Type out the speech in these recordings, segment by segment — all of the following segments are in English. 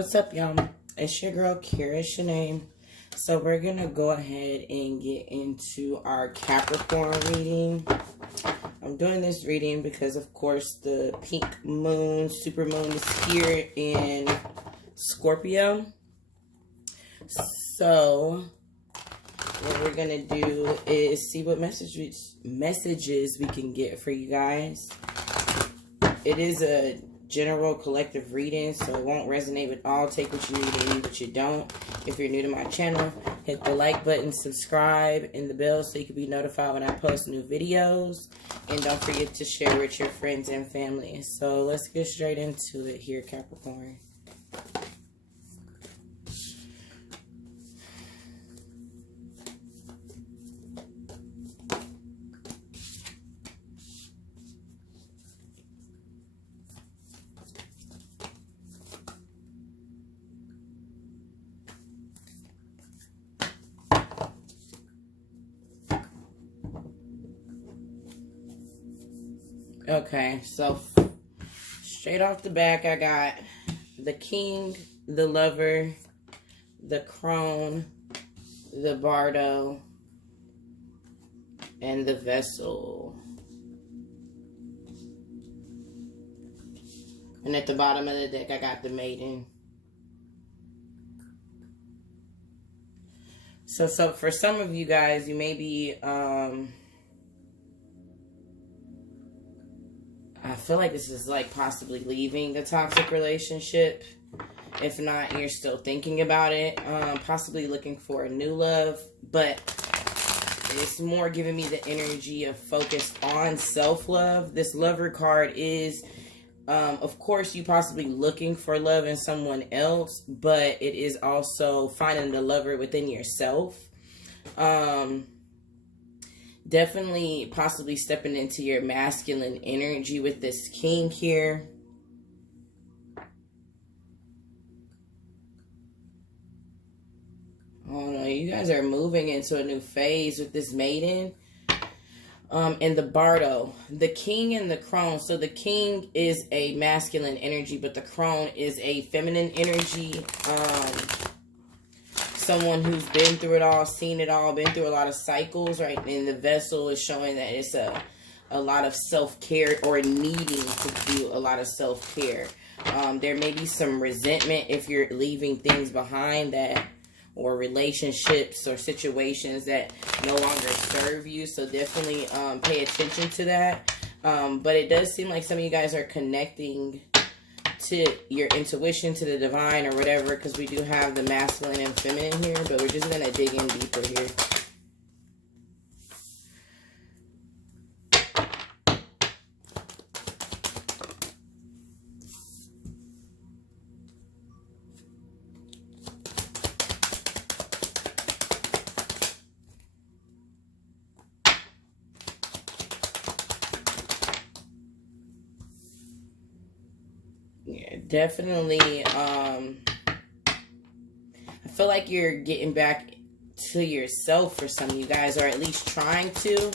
What's up, y'all? It's your girl Kyrashanaes. So we're gonna go ahead and get into our Capricorn reading. I'm doing this reading because, of course, the pink moon, super moon, is here in Scorpio. So what we're gonna do is see what messages we can get for you guys. It is a general collective reading, so it won't resonate with all. Take what you need and leave what you don't. If you're new to my channel, hit the like button, subscribe, and the bell so you can be notified when I post new videos. And don't forget to share with your friends and family. So let's get straight into it here, Capricorn. Okay, so straight off the back, I got the King, the Lover, the Crone, the Bardo, and the Vessel. And at the bottom of the deck, I got the Maiden. So for some of you guys, you may be, I feel like this is like possibly leaving a toxic relationship. If not, you're still thinking about it. Possibly looking for a new love. But it's more giving me the energy of focused on self-love. This Lover card is, of course, you possibly looking for love in someone else. But it is also finding the lover within yourself. Definitely possibly stepping into your masculine energy with this King here. Oh no, you guys are moving into a new phase with this Maiden. And the Bardo. The King and the Crone. So the King is a masculine energy, but the Crone is a feminine energy. Someone who's been through it all, seen it all, been through a lot of cycles, right? And the Vessel is showing that it's a lot of self-care or needing to do a lot of self-care. There may be some resentment if you're leaving things behind that, or relationships or situations that no longer serve you. So definitely pay attention to that. But it does seem like some of you guys are connecting to your intuition, to the divine or whatever, because we do have the masculine and feminine here, but we're just going to dig in deeper here. Yeah, definitely. I feel like you're getting back to yourself for some of you guys, or at least trying to.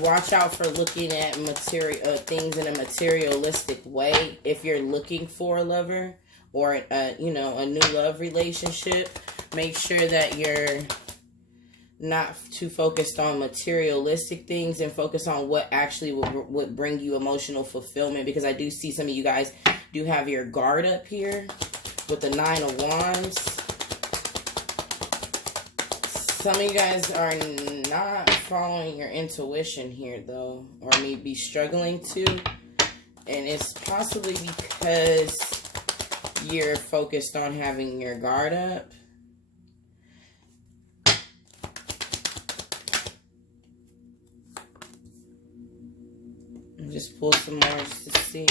Watch out for looking at things in a materialistic way. If you're looking for a lover or a new love relationship, make sure that you're not too focused on materialistic things and focus on what actually would bring you emotional fulfillment, because I do see some of you guys do have your guard up here with the 9 of Wands. Some of you guys are not following your intuition here, though, or maybe struggling to, and it's possibly because you're focused on having your guard up. Just pull some more just to see.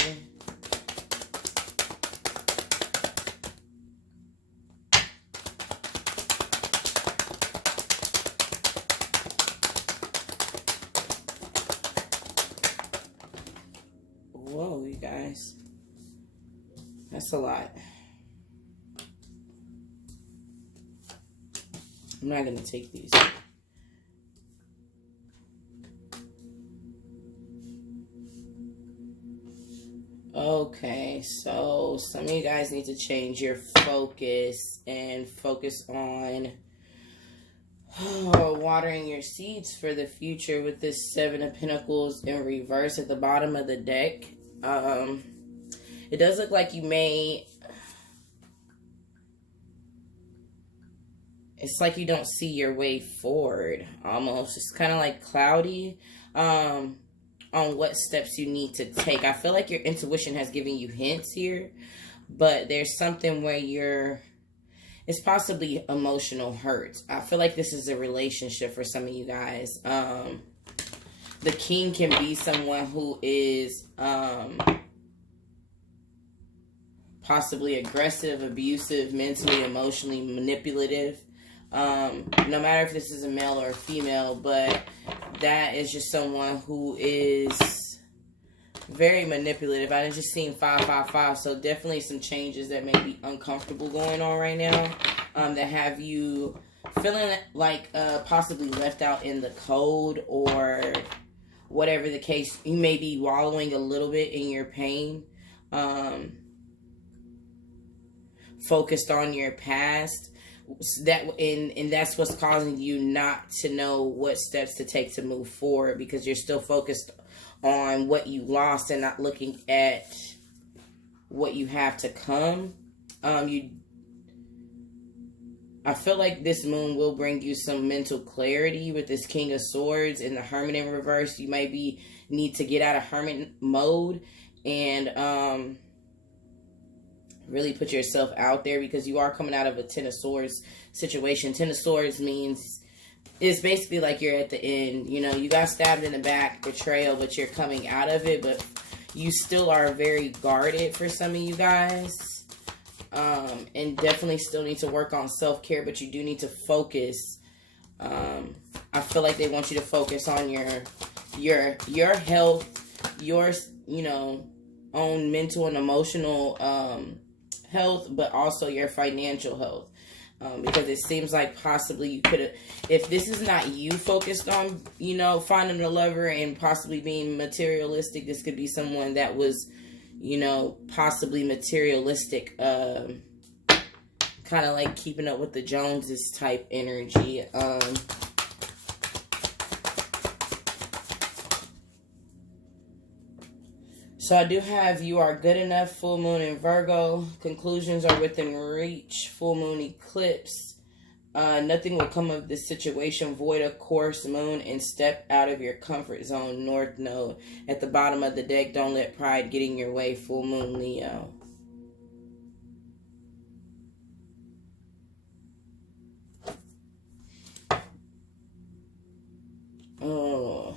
Whoa, you guys. That's a lot. I'm not going to take these. Okay, so some of you guys need to change your focus and focus on watering your seeds for the future with this Seven of Pentacles in reverse at the bottom of the deck. It does look like you may... It's like you don't see your way forward, almost. It's kind of like cloudy on what steps you need to take. I feel like your intuition has given you hints here, but there's something where it's possibly emotional hurt. I feel like this is a relationship for some of you guys. The king can be someone who is possibly aggressive, abusive, mentally, emotionally manipulative. No matter if this is a male or a female, but that is just someone who is very manipulative. I just seen 555, so definitely some changes that may be uncomfortable going on right now, that have you feeling like possibly left out in the cold, or whatever the case. You may be wallowing a little bit in your pain, focused on your past. And that's what's causing you not to know what steps to take to move forward, because you're still focused on what you lost and not looking at what you have to come. I feel like this moon will bring you some mental clarity with this King of Swords and the Hermit in reverse. You might need to get out of hermit mode and really put yourself out there, because you are coming out of a Ten of Swords situation. Ten of Swords means it's basically like you're at the end. You know, you got stabbed in the back, betrayal, but you're coming out of it. But you still are very guarded for some of you guys. And definitely still need to work on self-care, but you do need to focus. I feel like they want you to focus on your health, your, own mental and emotional health, but also your financial health, because it seems like possibly you could have, if this is not you focused on finding a lover and possibly being materialistic, this could be someone that was possibly materialistic, kind of like keeping up with the Joneses type energy. So I do have you are good enough, full moon in Virgo. Conclusions are within reach, full moon eclipse. Nothing will come of this situation, void of course, moon, and step out of your comfort zone, north node. At the bottom of the deck, don't let pride get in your way, full moon Leo. Oh,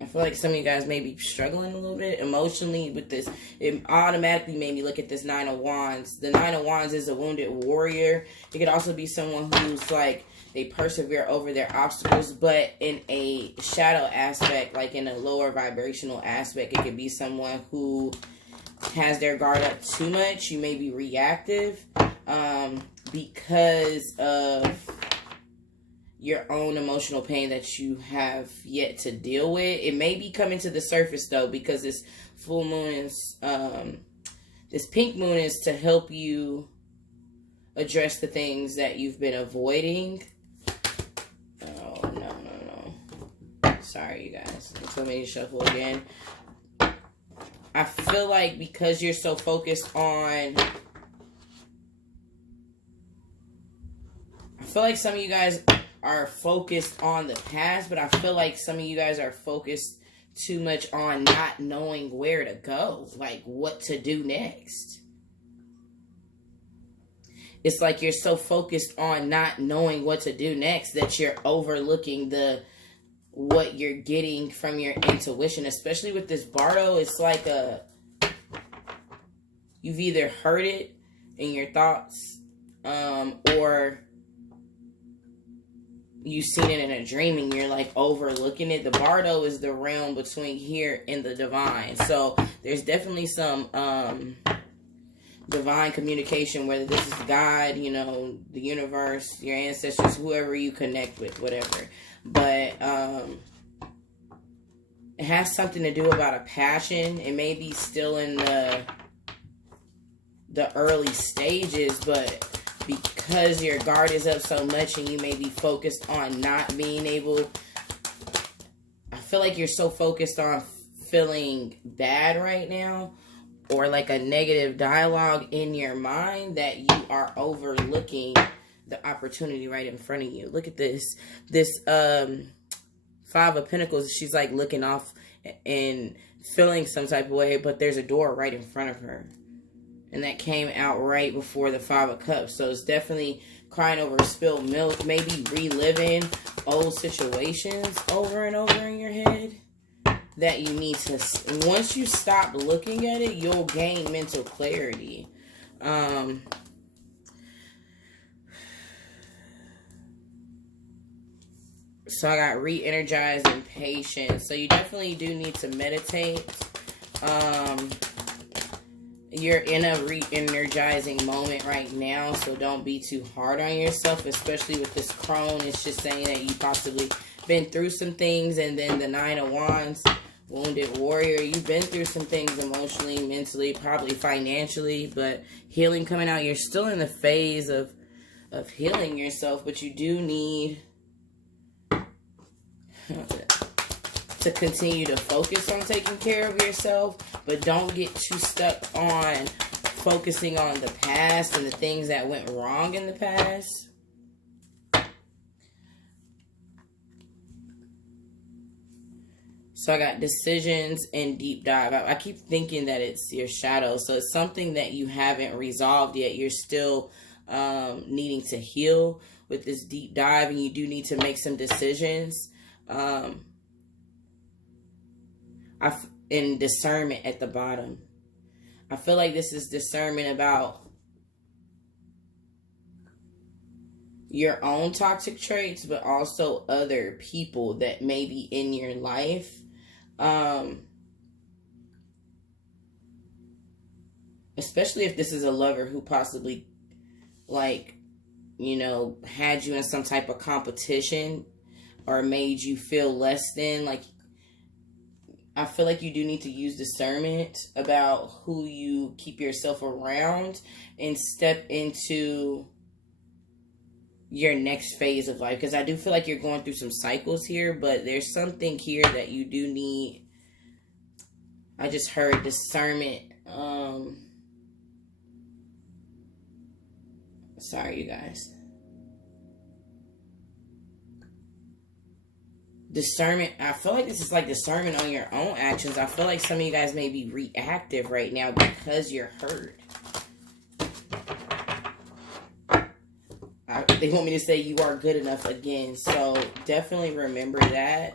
I feel like some of you guys may be struggling a little bit emotionally with this. It automatically made me look at this Nine of Wands. The Nine of Wands is a wounded warrior. It could also be someone who's like, they persevere over their obstacles, but in a shadow aspect, like in a lower vibrational aspect. It could be someone who has their guard up too much. You may be reactive because of your own emotional pain that you have yet to deal with. It may be coming to the surface though, because this full moon is, this pink moon is to help you address the things that you've been avoiding. Oh, no. Sorry, you guys. Let me shuffle again. I feel like because you're so focused on, I feel like some of you guys are focused on the past, but I feel like some of you guys are focused too much on not knowing where to go, like what to do next. It's like you're so focused on not knowing what to do next that you're overlooking what you're getting from your intuition, especially with this Bardo. It's like you've either heard it in your thoughts, or you've seen it in a dream and you're like overlooking it. The Bardo is the realm between here and the divine. So there's definitely some divine communication, whether this is God, the universe, your ancestors, whoever you connect with, whatever. But has something to do about a passion. It may be still in the early stages, but because your guard is up so much and you may be focused on not being able, I feel like you're so focused on feeling bad right now, or like a negative dialogue in your mind, that you are overlooking the opportunity right in front of you. Look at this. This Five of Pentacles, she's like looking off and feeling some type of way, but there's a door right in front of her. And that came out right before the Five of Cups. So it's definitely crying over spilled milk, maybe reliving old situations over and over in your head that you need to, once you stop looking at it, you'll gain mental clarity. So I got re-energized and patient. So you definitely do need to meditate. You're in a re-energizing moment right now, so don't be too hard on yourself, especially with this crone. It's just saying that you possibly been through some things. And then the Nine of Wands, wounded warrior, you've been through some things emotionally, mentally, probably financially, but healing coming out. You're still in the phase of healing yourself, but you do need to continue to focus on taking care of yourself, but don't get too stuck on focusing on the past and the things that went wrong in the past. So I got decisions and deep dive. I keep thinking that it's your shadow. So it's something that you haven't resolved yet. You're still needing to heal with this deep dive, and you do need to make some decisions. In discernment at the bottom. I feel like this is discernment about your own toxic traits, but also other people that may be in your life. Especially if this is a lover who possibly, like, you know, had you in some type of competition or made you feel less than. Like, I feel like you do need to use discernment about who you keep yourself around and step into your next phase of life. Because I do feel like you're going through some cycles here, but there's something here that you do need. I just heard discernment. Sorry, you guys. Discernment. I feel like this is like discernment on your own actions. I feel like some of you guys may be reactive right now because you're hurt. They want me to say you are good enough again. So definitely remember that.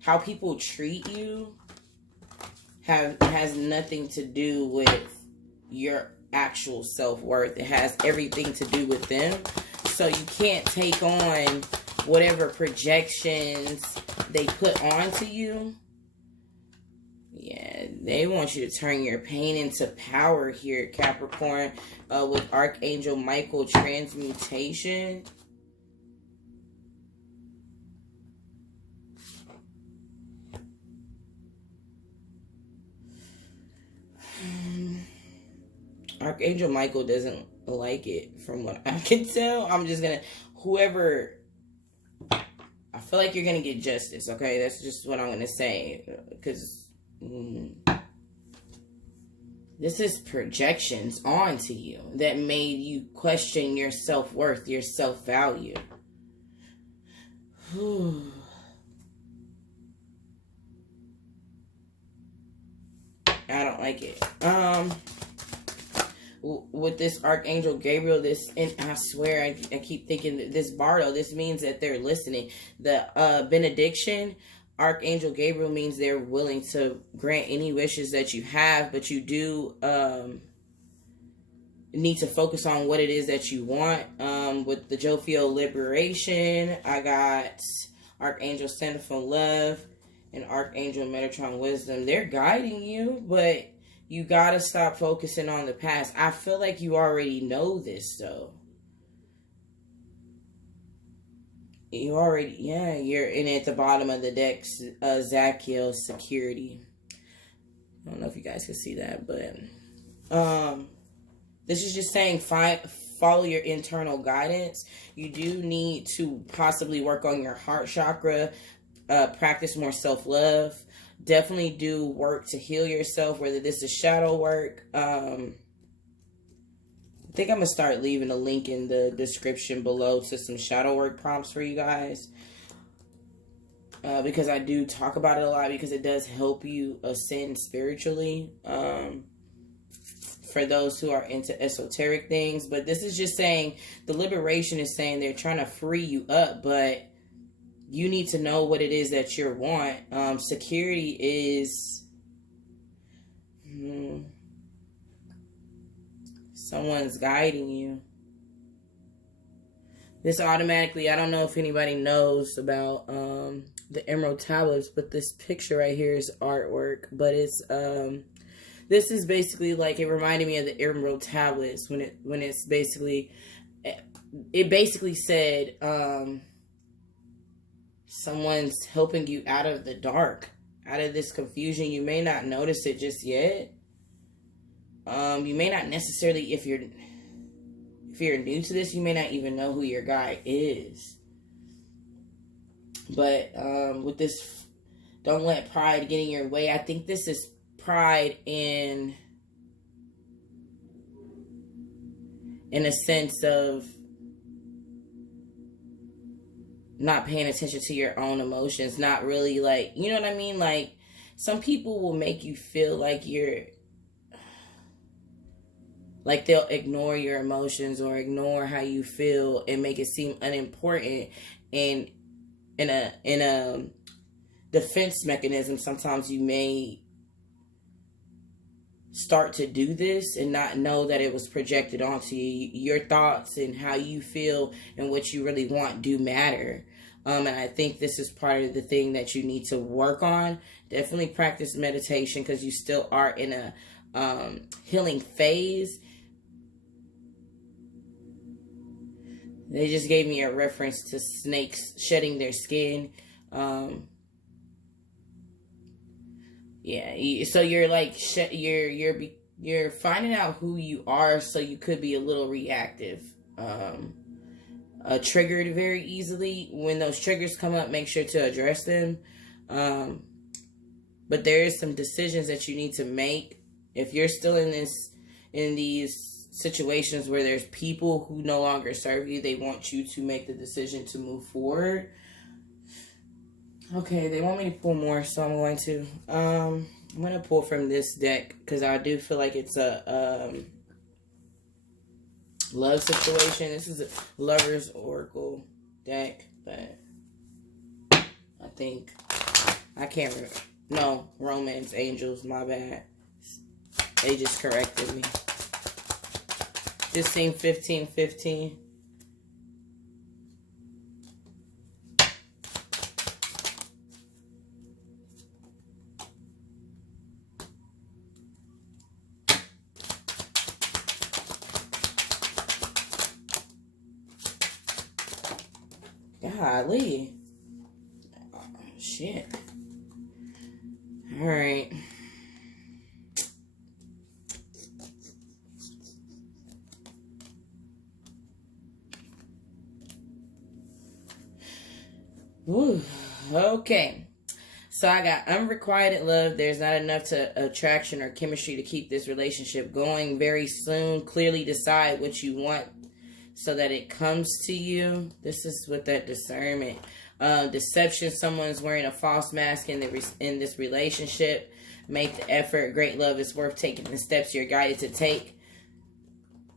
How people treat you has nothing to do with your actual self-worth. It has everything to do with them. So you can't take on whatever projections they put onto you. Yeah, they want you to turn your pain into power here, Capricorn, with Archangel Michael transmutation. Archangel Michael doesn't like it from what I can tell. I'm just gonna, whoever, I feel like you're gonna get justice, okay? That's just what I'm gonna say, because this is projections onto you that made you question your self-worth, your self-value. I don't like it. With this Archangel Gabriel, and I swear I keep thinking that this Bardo, this means that they're listening. The benediction, Archangel Gabriel, means they're willing to grant any wishes that you have, but you do need to focus on what it is that you want. With the Jophiel Liberation, I got Archangel Sandalphon Love and Archangel Metatron Wisdom. They're guiding you, but you gotta stop focusing on the past. I feel like you already know this, though. You already, yeah, you're in at the bottom of the deck, Zachiel, security. I don't know if you guys can see that, but this is just saying follow your internal guidance. You do need to possibly work on your heart chakra, practice more self-love. Definitely do work to heal yourself, whether this is shadow work. I think I'm going to start leaving a link in the description below to some shadow work prompts for you guys. Because I do talk about it a lot, because it does help you ascend spiritually. For those who are into esoteric things. But this is just saying, the liberation is saying they're trying to free you up, but you need to know what it is that you want. Security is someone's guiding you. This automatically, I don't know if anybody knows about the emerald tablets, but this picture right here is artwork. But it's this is basically like, it reminded me of the emerald tablets when it's basically, it basically said someone's helping you out of the dark, out of this confusion. You may not notice it just yet. You may not necessarily, if you're new to this, you may not even know who your guide is. But with this, don't let pride get in your way. I think this is pride in a sense of not paying attention to your own emotions, not really, like, you know what I mean? Like, some people will make you feel like like they'll ignore your emotions or ignore how you feel and make it seem unimportant. And in a defense mechanism, sometimes you may start to do this and not know that it was projected onto you. Your thoughts and how you feel and what you really want do matter. And I think this is part of the thing that you need to work on. Definitely practice meditation, because you still are in a healing phase. They just gave me a reference to snakes shedding their skin. Yeah, so you're like, you're finding out who you are, so you could be a little reactive. Triggered very easily. When those triggers come up, make sure to address them. But there is some decisions that you need to make. If you're still in these situations where there's people who no longer serve you, they want you to make the decision to move forward. Okay, they want me to pull more, so I'm going to. I'm going to pull from this deck, because I do feel like it's a love situation. This is a Lover's Oracle deck, but I think, I can't remember. No, Romance Angels, my bad. They just corrected me. Just seen 1515. Golly. Oh, shit. All right. Ooh, okay. So I got unrequited love. There's not enough attraction or chemistry to keep this relationship going. Very soon, clearly decide what you want so that it comes to you. This is with that discernment. Deception. Someone's wearing a false mask in this relationship. Make the effort. Great love is worth taking the steps you're guided to take.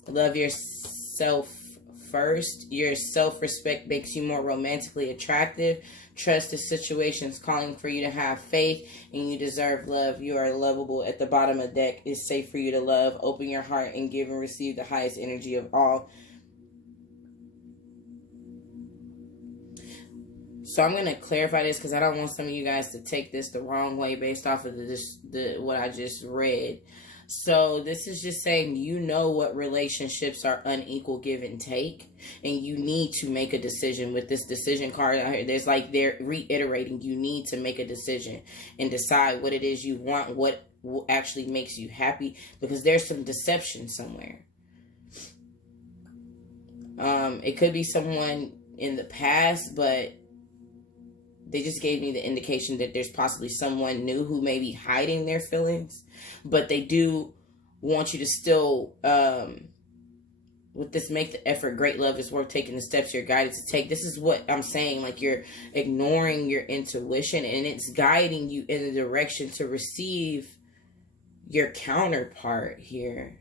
Love yourself first. Your self-respect makes you more romantically attractive. Trust the situation's calling for you to have faith, and you deserve love. You are lovable. At the bottom of the deck, it's safe for you to love. Open your heart and give and receive the highest energy of all. So I'm going to clarify this, because I don't want some of you guys to take this the wrong way based off of what I just read. So this is just saying, you know what relationships are unequal give and take, and you need to make a decision. With this decision card out here, there's like, they're reiterating, you need to make a decision and decide what it is you want, what actually makes you happy, because there's some deception somewhere. It could be someone in the past, but they just gave me the indication that there's possibly someone new who may be hiding their feelings, but they do want you to still, with this, make the effort. Great love is worth taking the steps you're guided to take. This is what I'm saying. Like, you're ignoring your intuition, and it's guiding you in the direction to receive your counterpart here.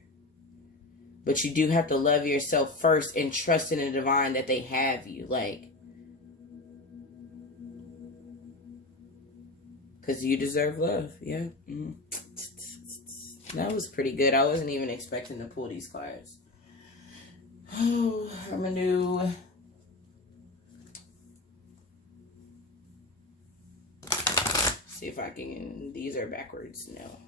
But you do have to love yourself first and trust in the divine that they have you. Like, because you deserve love. Yeah. That was pretty good. I wasn't even expecting to pull these cards. Oh, I'm going to see if I can. These are backwards. No.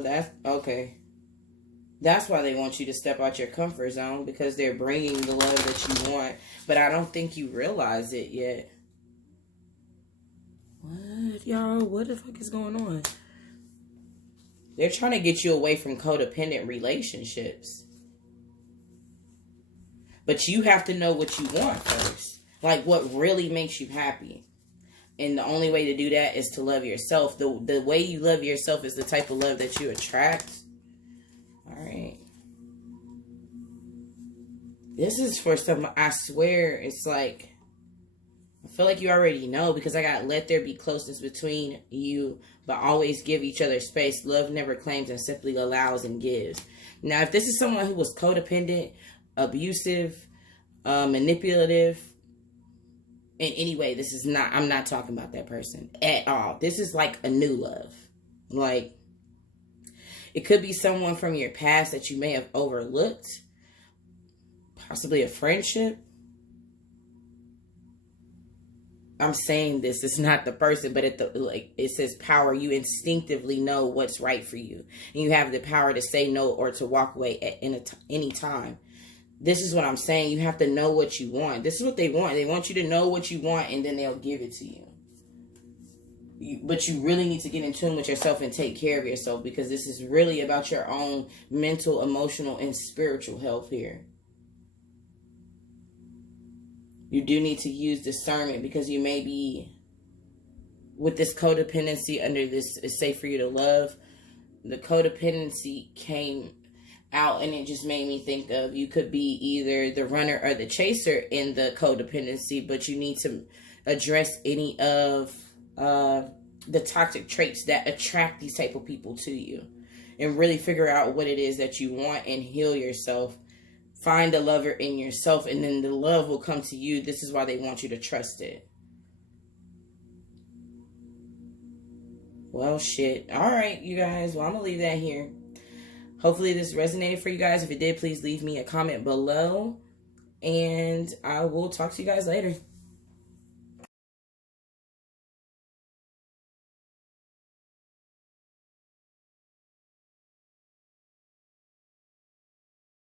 That's okay. That's why they want you to step out your comfort zone, because they're bringing the love that you want. But I don't think you realize it yet. What, y'all? What the fuck is going on? They're trying to get you away from codependent relationships. But you have to know what you want first. Like, what really makes you happy. And the only way to do that is to love yourself. The way you love yourself is the type of love that you attract. All right. This is for some, I swear, it's like, I feel like you already know, because I got, let there be closeness between you, but always give each other space. Love never claims and simply allows and gives. Now, if this is someone who was codependent, abusive, manipulative, in any way, this is not, I'm not talking about that person at all. This is like a new love. Like, it could be someone from your past that you may have overlooked. Possibly a friendship. I'm saying this, it's not the person, but it says power. You instinctively know what's right for you. And you have the power to say no or to walk away at any time. This is what I'm saying. You have to know what you want. This is what they want. They want you to know what you want, and then they'll give it to you. But you really need to get in tune with yourself and take care of yourself, because this is really about your own mental, emotional, and spiritual health here. You do need to use discernment, because you may be, with this codependency under this, it's safe for you to love. The codependency came out, and it just made me think of, you could be either the runner or the chaser in the codependency, but you need to address any of the toxic traits that attract these type of people to you, and really figure out what it is that you want and heal yourself. Find a lover in yourself, and then the love will come to you. This is why they want you to trust it. Well, shit. All right, you guys. Well, I'm going to leave that here. Hopefully this resonated for you guys. If it did, please leave me a comment below. And I will talk to you guys later.